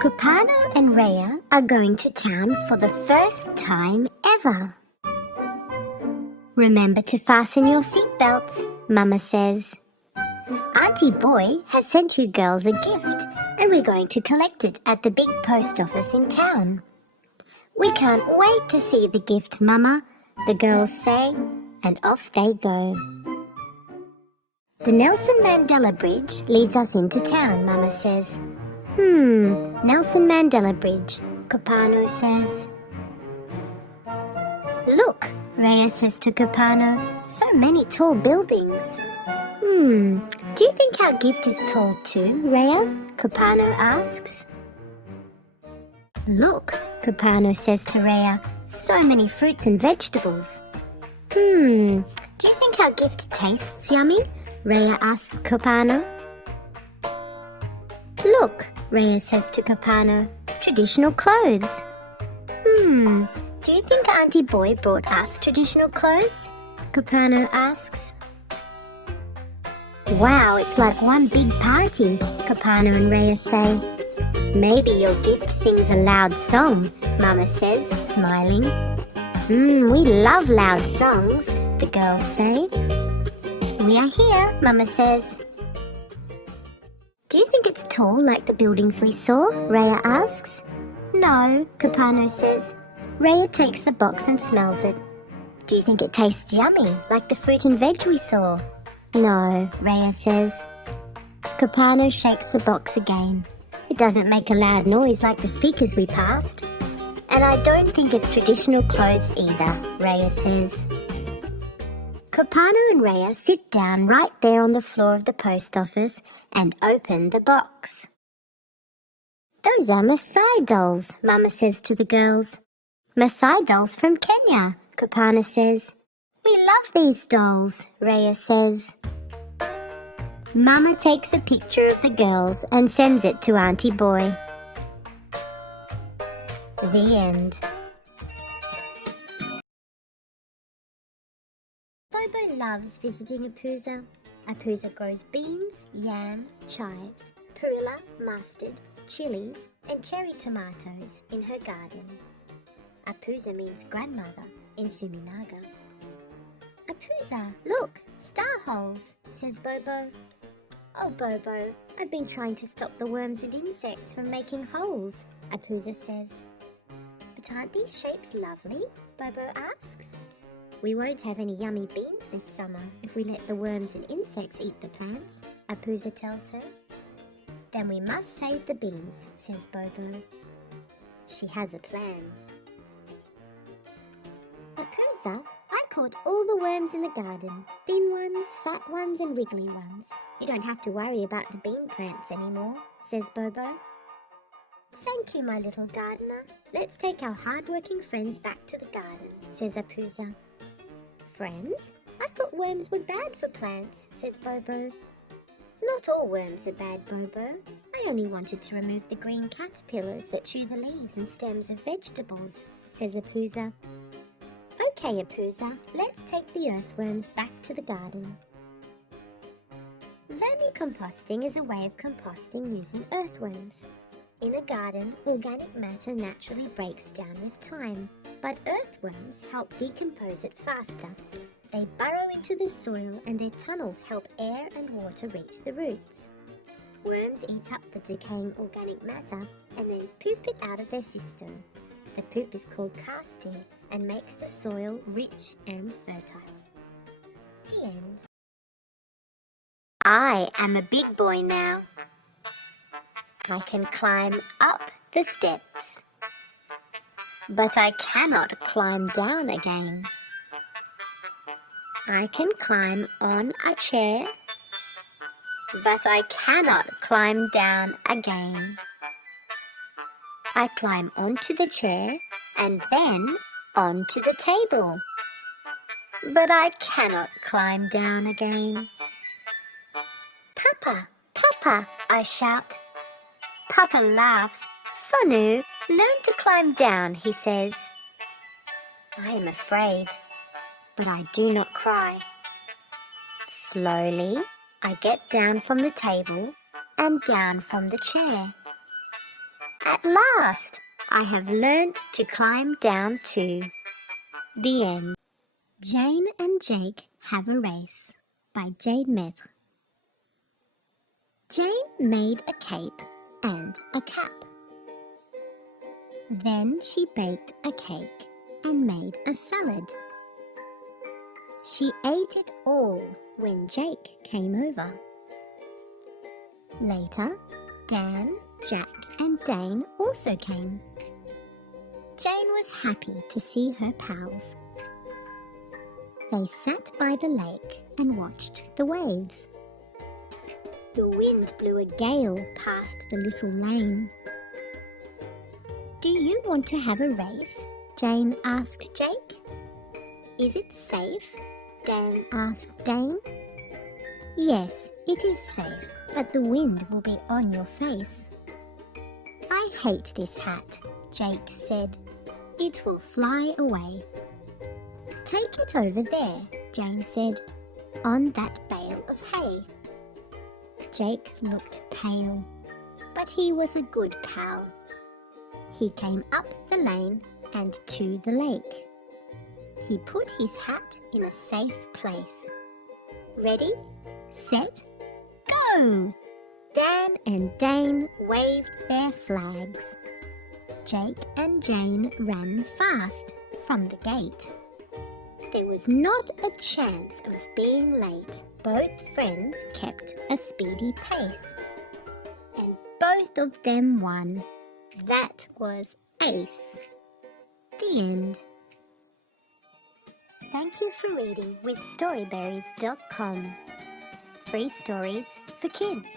Cupano and Rhea are going to town for the first time ever. Remember to fasten your seatbelts, Mama says. Auntie Boy has sent you girls a gift and we're going to collect it at the big post office in town. We can't wait to see the gift, Mama, the girls say, and off they go. The Nelson Mandela Bridge leads us into town, Mama says. Nelson Mandela Bridge, Cupano says. Look, Rhea says to Cupano, so many tall buildings. Do you think our gift is tall too, Rhea? Cupano asks. Look, Cupano says to Rhea, so many fruits and vegetables. Do you think our gift tastes yummy? Rhea asks Cupano. Look, Rhea says to Cupano, traditional clothes. Do you think Auntie Boy brought us traditional clothes? Cupano asks. Wow, it's like one big party, Cupano and Rhea say. Maybe your gift sings a loud song, Mama says, smiling. We love loud songs, the girls say. We are here, Mama says. Do you think it's tall like the buildings we saw? Rhea asks. No, Cupano says. Rhea takes the box and smells it. Do you think it tastes yummy like the fruit and veg we saw? No, Rhea says. Cupano shakes the box again. It doesn't make a loud noise like the speakers we passed. And I don't think it's traditional clothes either, Rhea says. Cupano and Rhea sit down right there on the floor of the post office and open the box. Those are Maasai dolls, Mama says to the girls. Maasai dolls from Kenya, Cupano says. We love these dolls, Rhea says. Mama takes a picture of the girls and sends it to Auntie Boy. The end. Bobo loves visiting Apuza. Apuza grows beans, yam, chives, perilla, mustard, chilies and cherry tomatoes in her garden. Apuza means grandmother in Suminaga. Apuza, look, star holes, says Bobo. Oh, Bobo, I've been trying to stop the worms and insects from making holes, Apuza says. But aren't these shapes lovely? Bobo asks. We won't have any yummy beans this summer if we let the worms and insects eat the plants, Apuza tells her. Then we must save the beans, says Bobo. She has a plan. Apuza, I caught all the worms in the garden. Thin ones, fat ones and wriggly ones. You don't have to worry about the bean plants anymore, says Bobo. Thank you, my little gardener. Let's take our hard-working friends back to the garden, says Apuza. Friends? I thought worms were bad for plants, says Bobo. Not all worms are bad, Bobo. I only wanted to remove the green caterpillars that chew the leaves and stems of vegetables, says Apuza. Okay, Apuza, let's take the earthworms back to the garden. Vermicomposting is a way of composting using earthworms. In a garden, organic matter naturally breaks down with time, but earthworms help decompose it faster. They burrow into the soil and their tunnels help air and water reach the roots. Worms eat up the decaying organic matter and then poop it out of their system. The poop is called casting and makes the soil rich and fertile. The end. I am a big boy now. I can climb up the steps, but I cannot climb down again. I can climb on a chair, but I cannot climb down again. I climb onto the chair and then onto the table, but I cannot climb down again. Papa, Papa, I shout. Papa laughs. Sonu, learn to climb down, he says. I am afraid, but I do not cry. Slowly, I get down from the table and down from the chair. At last, I have learnt to climb down too. The end. Jane and Jake Have a Race by Jade Maître. Jane made a cape and a cap. Then she baked a cake and made a salad. She ate it all when Jake came over. Later, Dan, Jack and Dane also came. Jane was happy to see her pals. They sat by the lake and watched the waves. The wind blew a gale past the little lane. "Do you want to have a race?" Jane asked Jake. "Is it safe?" Dan asked Dane. "Yes, it is safe, but the wind will be on your face." "I hate this hat," Jake said. "It will fly away." "Take it over there," Jane said, "on that bale of hay." Jake looked pale, but he was a good pal. He came up the lane and to the lake. He put his hat in a safe place. Ready, set, go! Dan and Dane waved their flags. Jake and Jane ran fast from the gate. There was not a chance of being late. Both friends kept a speedy pace, and both of them won. That was ace. The end. Thank you for reading with Storyberries.com. Free stories for kids.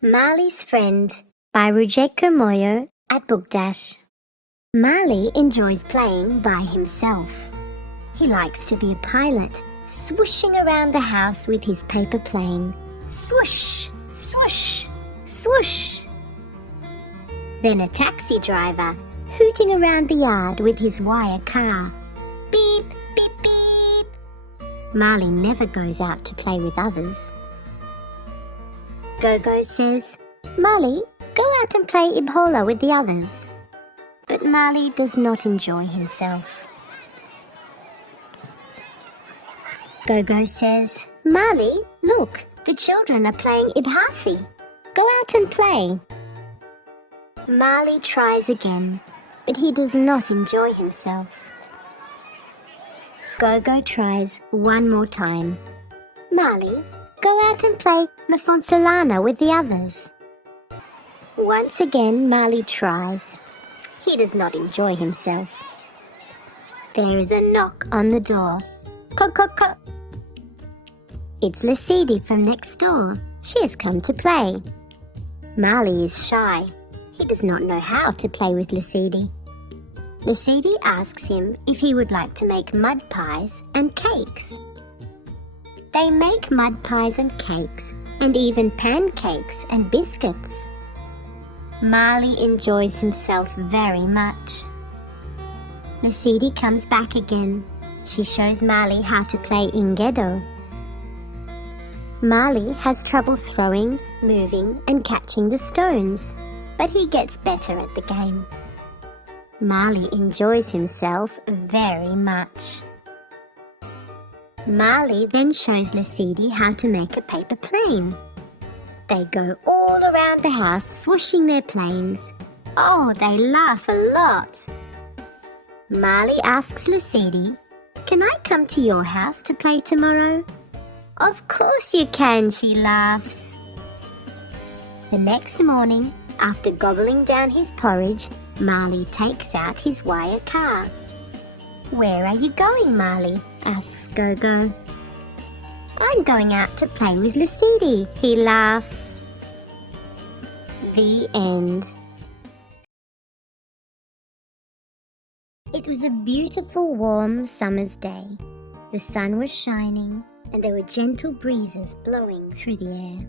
Marley's Friend by Rujeko Moyo at Book Dash. Marley enjoys playing by himself. He likes to be a pilot, swooshing around the house with his paper plane. Swoosh, swoosh, swoosh. Then a taxi driver, hooting around the yard with his wire car. Beep, beep, beep. Marley never goes out to play with others. Gogo says, "Marley, go out and play Ibhola with the others." But Marley does not enjoy himself. Gogo says, "Marley, look, the children are playing Ibhafi. Go out and play." Marley tries again, but he does not enjoy himself. Gogo tries one more time. "Marley, go out and play Mafonsolana with the others." Once again, Marley tries. He does not enjoy himself. There is a knock on the door. Cock, cock, cock. It's Lasidi from next door. She has come to play. Marley is shy. He does not know how to play with Lasidi. Lasidi asks him if he would like to make mud pies and cakes. They make mud pies and cakes, and even pancakes and biscuits. Marley enjoys himself very much. Lasidi comes back again. She shows Marley how to play Ingedo. Marley has trouble throwing, moving and catching the stones, but he gets better at the game. Marley enjoys himself very much. Marley then shows Lasidi how to make a paper plane. They go all around the house swooshing their planes. Oh, they laugh a lot. Marley asks Lasidi, "Can I come to your house to play tomorrow?" "Of course you can," she laughs. The next morning, after gobbling down his porridge, Marley takes out his wire car. "Where are you going, Marley?" asks Gogo. "I'm going out to play with Lasidi," he laughs. The end. It was a beautiful warm summer's day. The sun was shining and there were gentle breezes blowing through the air.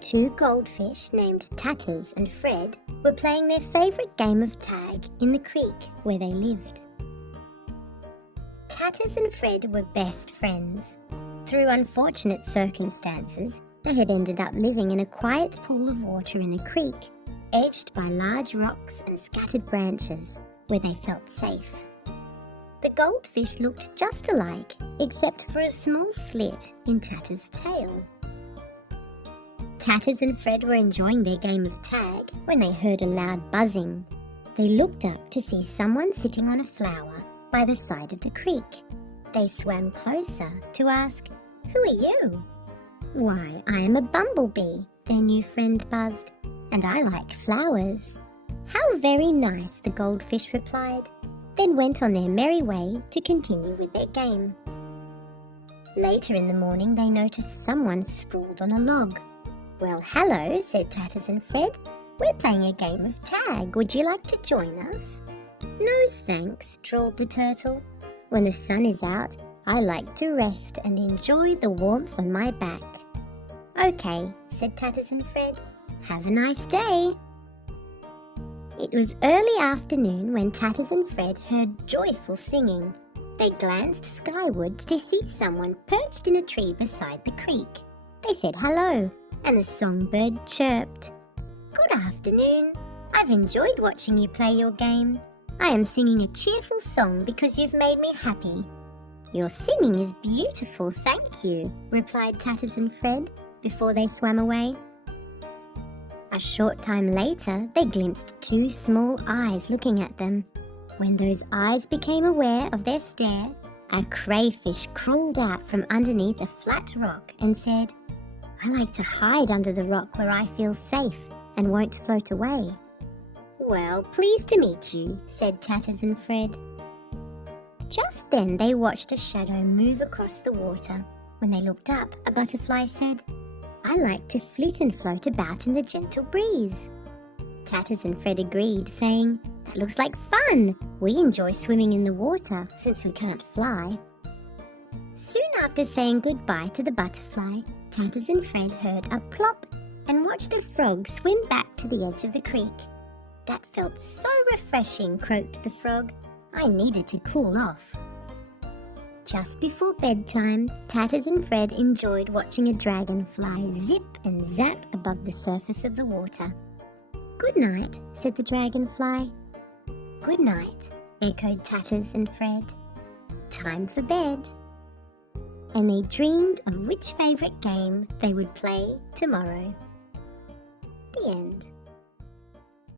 Two goldfish named Tatters and Fred were playing their favourite game of tag in the creek where they lived. Tatters and Fred were best friends. Through unfortunate circumstances, they had ended up living in a quiet pool of water in a creek, edged by large rocks and scattered branches, where they felt safe. The goldfish looked just alike, except for a small slit in Tatters' tail. Tatters and Fred were enjoying their game of tag when they heard a loud buzzing. They looked up to see someone sitting on a flower by the side of the creek. They swam closer to ask, "Who are you?" "Why, I am a bumblebee," their new friend buzzed, "and I like flowers." "How very nice," the goldfish replied, then went on their merry way to continue with their game. Later in the morning, they noticed someone sprawled on a log. "Well, hello," said Tatters and Fred. "We're playing a game of tag. Would you like to join us?" "No, thanks," drawled the turtle. "When the sun is out, I like to rest and enjoy the warmth on my back." "Okay," said Tatters and Fred. "Have a nice day." It was early afternoon when Tatters and Fred heard joyful singing. They glanced skyward to see someone perched in a tree beside the creek. They said hello, and the songbird chirped. "Good afternoon. I've enjoyed watching you play your game. I am singing a cheerful song because you've made me happy." "Your singing is beautiful, thank you," replied Tatters and Fred before they swam away. A short time later, they glimpsed two small eyes looking at them. When those eyes became aware of their stare, a crayfish crawled out from underneath a flat rock and said, "I like to hide under the rock where I feel safe and won't float away." "Well, pleased to meet you," said Tatters and Fred. Just then they watched a shadow move across the water. When they looked up, a butterfly said, "I like to flit and float about in the gentle breeze." Tatters and Fred agreed, saying, "That looks like fun. We enjoy swimming in the water since we can't fly." Soon after saying goodbye to the butterfly, Tatters and Fred heard a plop and watched a frog swim back to the edge of the creek. "That felt so refreshing," croaked the frog. "I needed to cool off." Just before bedtime, Tatters and Fred enjoyed watching a dragonfly zip and zap above the surface of the water. "Good night," said the dragonfly. "Good night," echoed Tatters and Fred. "Time for bed." And they dreamed of which favourite game they would play tomorrow. The end.